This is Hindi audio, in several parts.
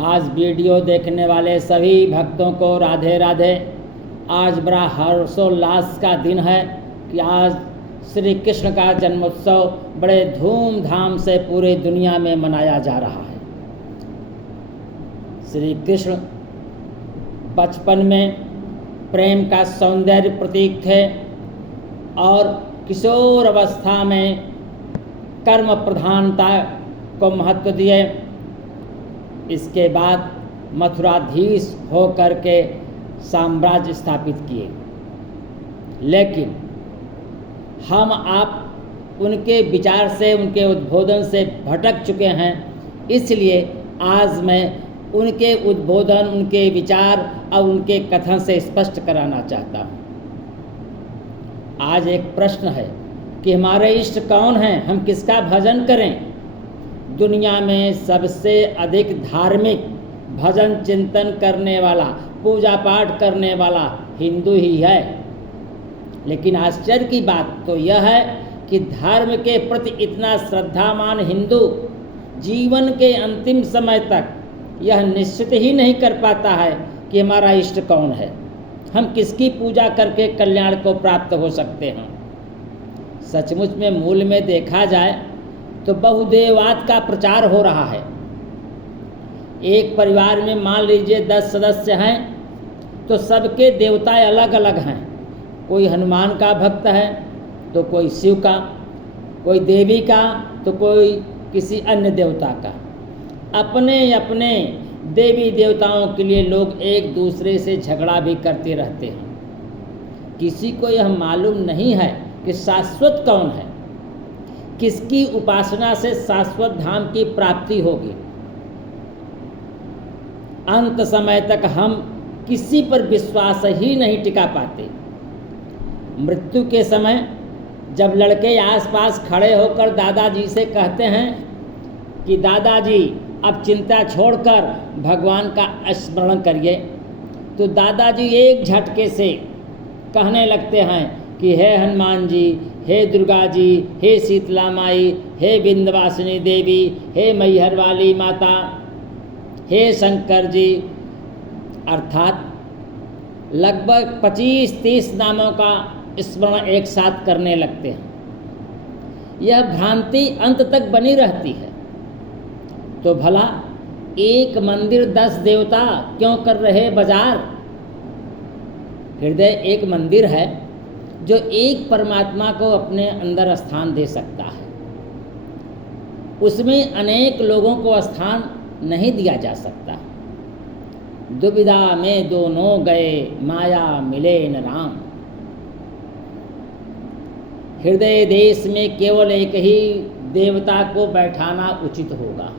आज वीडियो देखने वाले सभी भक्तों को राधे राधे। आज बड़ा हर्षोल्लास का दिन है कि आज श्री कृष्ण का जन्मोत्सव बड़े धूमधाम से पूरी दुनिया में मनाया जा रहा है। श्री कृष्ण बचपन में प्रेम का सौंदर्य प्रतीक थे और किशोर अवस्था में कर्म प्रधानता को महत्व दिए। इसके बाद मथुराधीश होकर के साम्राज्य स्थापित किए, लेकिन हम आप उनके विचार से, उनके उद्बोधन से भटक चुके हैं। इसलिए आज मैं उनके उद्बोधन, उनके विचार और उनके कथन से स्पष्ट कराना चाहता हूँ। आज एक प्रश्न है कि हमारे इष्ट कौन हैं, हम किसका भजन करें। दुनिया में सबसे अधिक धार्मिक, भजन चिंतन करने वाला, पूजा पाठ करने वाला हिंदू ही है। लेकिन आश्चर्य की बात तो यह है कि धर्म के प्रति इतना श्रद्धावान हिंदू जीवन के अंतिम समय तक यह निश्चित ही नहीं कर पाता है कि हमारा इष्ट कौन है, हम किसकी पूजा करके कल्याण को प्राप्त हो सकते हैं। सचमुच में मूल में देखा जाए तो बहुदेववाद का प्रचार हो रहा है। एक परिवार में मान लीजिए 10 सदस्य हैं तो सबके देवता अलग अलग हैं। कोई हनुमान का भक्त है तो कोई शिव का, कोई देवी का तो कोई किसी अन्य देवता का। अपने अपने देवी देवताओं के लिए लोग एक दूसरे से झगड़ा भी करते रहते हैं। किसी को यह मालूम नहीं है कि शाश्वत कौन है, किसकी उपासना से शाश्वत धाम की प्राप्ति होगी। अंत समय तक हम किसी पर विश्वास ही नहीं टिका पाते। मृत्यु के समय जब लड़के आसपास खड़े होकर दादाजी से कहते हैं कि दादाजी अब चिंता छोड़कर भगवान का स्मरण करिए, तो दादाजी एक झटके से कहने लगते हैं कि हे हनुमान जी, हे दुर्गा जी, हे शीतला माई, हे विंध्यवासिनी देवी, हे मैहर वाली माता, हे शंकर जी। अर्थात लगभग 25-30 नामों का स्मरण एक साथ करने लगते हैं। यह भ्रांति अंत तक बनी रहती है। तो भला एक मंदिर 10 देवता क्यों कर रहे बाजार। हृदय एक मंदिर है जो एक परमात्मा को अपने अंदर स्थान दे सकता है। उसमें अनेक लोगों को स्थान नहीं दिया जा सकता। दुविधा में दोनों गए, माया मिले न राम। हृदय देश में केवल एक ही देवता को बैठाना उचित होगा।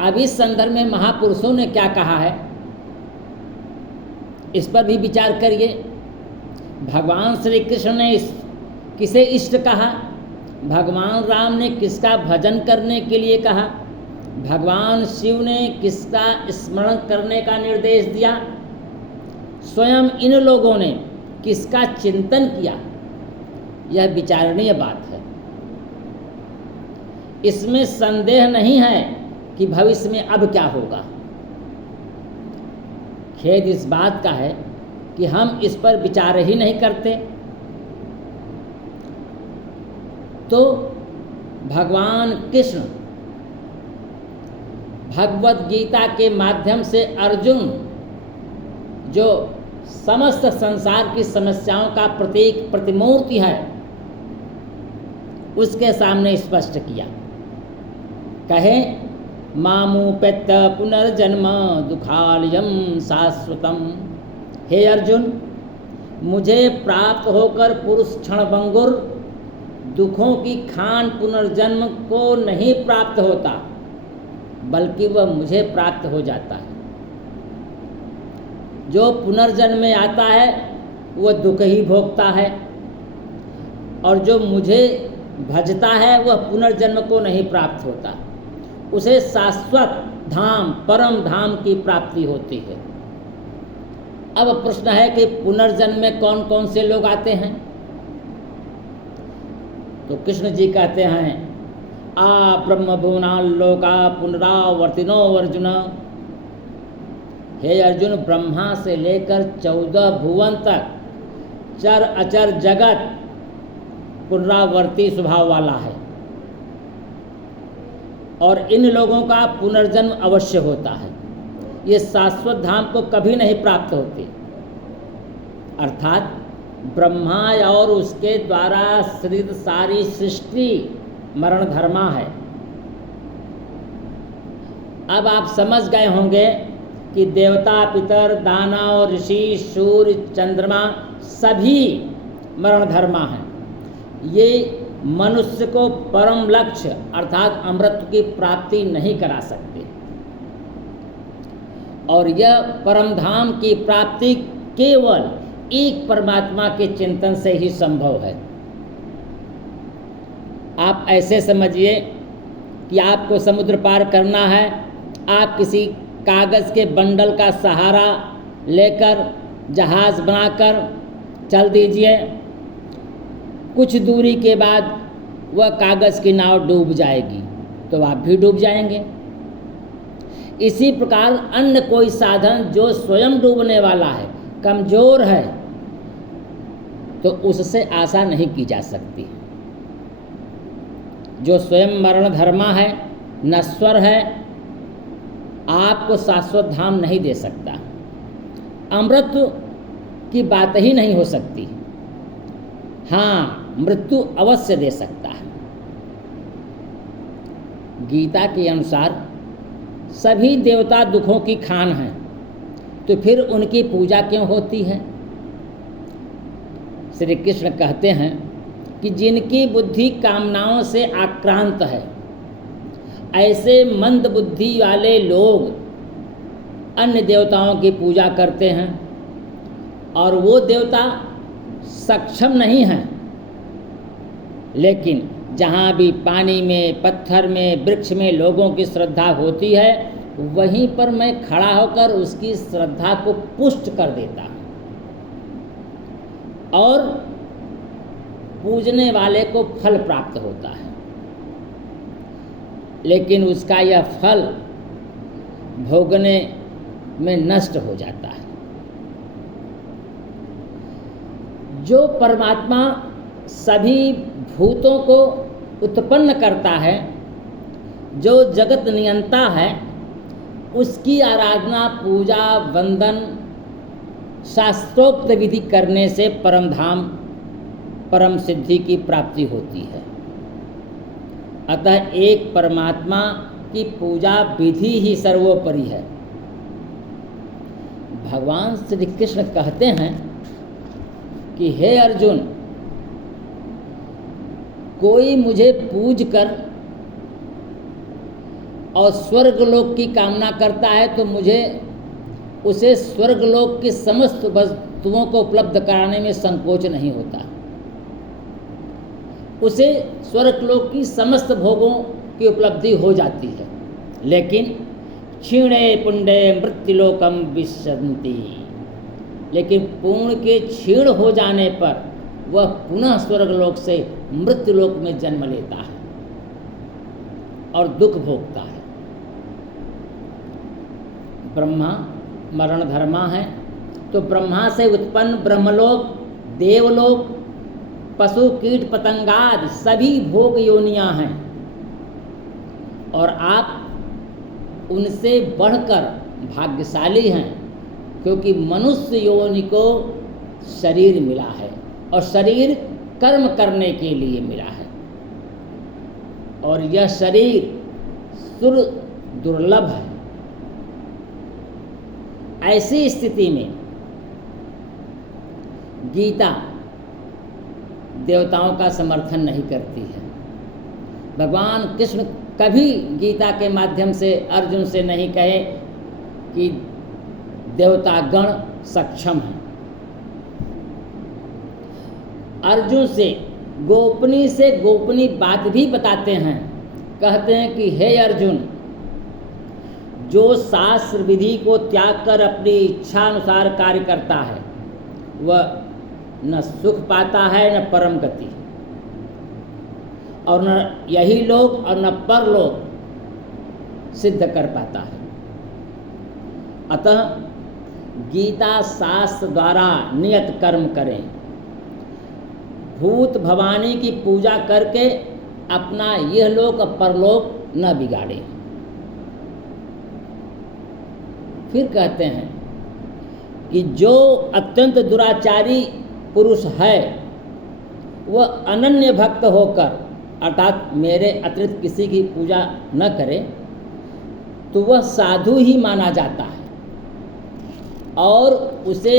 अब इस संदर्भ में महापुरुषों ने क्या कहा है, इस पर भी विचार करिए। भगवान श्री कृष्ण ने किसे इष्ट कहा, भगवान राम ने किसका भजन करने के लिए कहा, भगवान शिव ने किसका स्मरण करने का निर्देश दिया, स्वयं इन लोगों ने किसका चिंतन किया। यह विचारणीय बात है। इसमें संदेह नहीं है कि भविष्य में अब क्या होगा। खेद इस बात का है कि हम इस पर विचार ही नहीं करते। तो भगवान कृष्ण भगवत गीता के माध्यम से अर्जुन, जो समस्त संसार की समस्याओं का प्रतीक, प्रतिमूर्ति है, उसके सामने स्पष्ट किया। कहे मामुपेत पुनर्जन्म दुखालयम शाश्वतम। हे अर्जुन, मुझे प्राप्त होकर पुरुष क्षणभंगुर दुखों की खान पुनर्जन्म को नहीं प्राप्त होता, बल्कि वह मुझे प्राप्त हो जाता है। जो पुनर्जन्म में आता है वह दुख ही भोगता है, और जो मुझे भजता है वह पुनर्जन्म को नहीं प्राप्त होता। उसे शाश्वत धाम, परम धाम की प्राप्ति होती है। अब प्रश्न है कि पुनर्जन्म में कौन कौन से लोग आते हैं। तो कृष्ण जी कहते हैं आ ब्रह्म भुवना लोका पुनरावर्तिनो अर्जुन। हे अर्जुन, ब्रह्मा से लेकर 14 भुवन तक चर अचर जगत पुनरावर्ती स्वभाव वाला है और इन लोगों का पुनर्जन्म अवश्य होता है। ये शाश्वत धाम को कभी नहीं प्राप्त होते। अर्थात ब्रह्मा और उसके द्वारा सृजित सारी सृष्टि मरण धर्मा है। अब आप समझ गए होंगे कि देवता, पितर, दानव, ऋषि, सूर्य, चंद्रमा सभी मरण धर्मा हैं। ये मनुष्य को परम लक्ष्य अर्थात अमृत की प्राप्ति नहीं करा सकते और यह परम धाम की प्राप्ति केवल एक परमात्मा के चिंतन से ही संभव है। आप ऐसे समझिए कि आपको समुद्र पार करना है, आप किसी कागज़ के बंडल का सहारा लेकर जहाज़ बनाकर चल दीजिए। कुछ दूरी के बाद वह कागज़ की नाव डूब जाएगी तो आप भी डूब जाएंगे। इसी प्रकार अन्य कोई साधन जो स्वयं डूबने वाला है, कमज़ोर है, तो उससे आशा नहीं की जा सकती। जो स्वयं मरण धर्मा है, नश्वर है, आपको शाश्वत धाम नहीं दे सकता। अमृत की बात ही नहीं हो सकती। हाँ, मृत्यु अवश्य दे सकता है। गीता के अनुसार सभी देवता दुखों की खान हैं, तो फिर उनकी पूजा क्यों होती है? श्री कृष्ण कहते हैं कि जिनकी बुद्धि कामनाओं से आक्रांत है, ऐसे मंद बुद्धि वाले लोग अन्य देवताओं की पूजा करते हैं और वो देवता सक्षम नहीं हैं। लेकिन जहाँ भी पानी में, पत्थर में, वृक्ष में लोगों की श्रद्धा होती है, वहीं पर मैं खड़ा होकर उसकी श्रद्धा को पुष्ट कर देता हूँ और पूजने वाले को फल प्राप्त होता है। लेकिन उसका यह फल भोगने में नष्ट हो जाता है। जो परमात्मा सभी भूतों को उत्पन्न करता है, जो जगत नियंता है, उसकी आराधना, पूजा, वंदन, शास्त्रोक्त विधि करने से परम धाम, परम सिद्धि की प्राप्ति होती है। अतः एक परमात्मा की पूजा विधि ही सर्वोपरि है। भगवान श्री कृष्ण कहते हैं कि हे अर्जुन, कोई मुझे पूज कर और स्वर्गलोक की कामना करता है तो मुझे उसे स्वर्गलोक की समस्त वस्तुओं को उपलब्ध कराने में संकोच नहीं होता। उसे स्वर्गलोक की समस्त भोगों की उपलब्धि हो जाती है। लेकिन क्षीणे पुण्डे मृत्युलोकम विशन्ति, लेकिन पुण्य के क्षीण हो जाने पर वह पुनः स्वर्गलोक से मृत्युलोक में जन्म लेता है और दुख भोगता है। ब्रह्मा मरण धर्मा है, तो ब्रह्मा से उत्पन्न ब्रह्मलोक, देवलोक, पशु कीट पतंगादि सभी भोग योनियां हैं और आप उनसे बढ़कर भाग्यशाली हैं, क्योंकि मनुष्य योनि को शरीर मिला है और शरीर कर्म करने के लिए मिला है और यह शरीर सुर दुर्लभ है। ऐसी स्थिति में गीता देवताओं का समर्थन नहीं करती है। भगवान कृष्ण कभी गीता के माध्यम से अर्जुन से नहीं कहे कि देवतागण सक्षम हैं। अर्जुन से गोपनीय बात भी बताते हैं। कहते हैं कि हे अर्जुन, जो शास्त्र विधि को त्याग कर अपनी इच्छा अनुसार कार्य करता है, वह न सुख पाता है न परम गति। और न यही लोक और न परलोक सिद्ध कर पाता है। अतः गीता शास्त्र द्वारा नियत कर्म करें, भूत भवानी की पूजा करके अपना यह लोक और परलोक न बिगाड़े। फिर कहते हैं कि जो अत्यंत दुराचारी पुरुष है वह अनन्य भक्त होकर अर्थात मेरे अतिरिक्त किसी की पूजा न करे तो वह साधु ही माना जाता है और उसे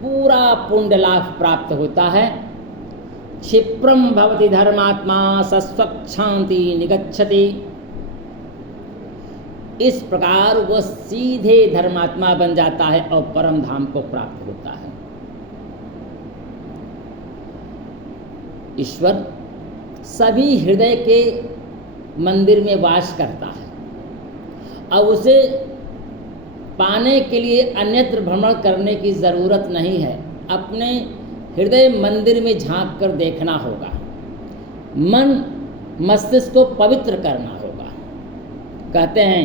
पूरा पुण्य लाभ प्राप्त होता है। क्षिप्रम भवति धर्मात्मा सस्वक्षांति निगच्छति। इस प्रकार वह सीधे धर्मात्मा बन जाता है और परम धाम को प्राप्त होता है। ईश्वर सभी हृदय के मंदिर में वास करता है और उसे पाने के लिए अन्यत्र भ्रमण करने की ज़रूरत नहीं है। अपने हृदय मंदिर में झांक कर देखना होगा, मन मस्तिष्क को पवित्र करना होगा। कहते हैं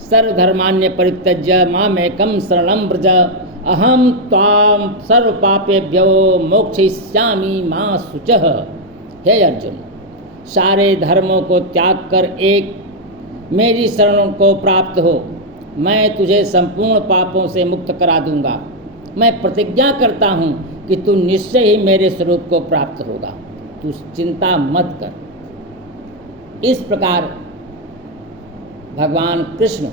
सर्वधर्मान्य परित्यज्य मामेकं शरणं व्रज अहम त्वां सर्व पापेभ्यो मोक्षयिष्यामि मा शुचः। हे अर्जुन, सारे धर्मों को त्याग कर एक मेरी शरण को प्राप्त हो, मैं तुझे संपूर्ण पापों से मुक्त करा दूंगा। मैं प्रतिज्ञा करता हूँ कि तू निश्चय ही मेरे स्वरूप को प्राप्त होगा, तू चिंता मत कर। इस प्रकार भगवान कृष्ण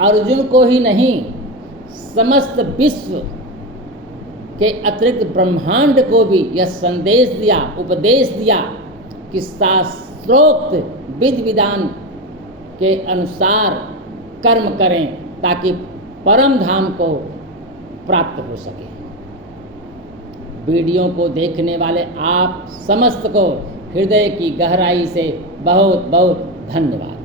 अर्जुन को ही नहीं समस्त विश्व के अतिरिक्त ब्रह्मांड को भी यह संदेश दिया, उपदेश दिया कि शास्त्रोक्त विधि विधान के अनुसार कर्म करें ताकि परम धाम को प्राप्त हो सके। वीडियो को देखने वाले आप समस्त को हृदय की गहराई से बहुत बहुत धन्यवाद।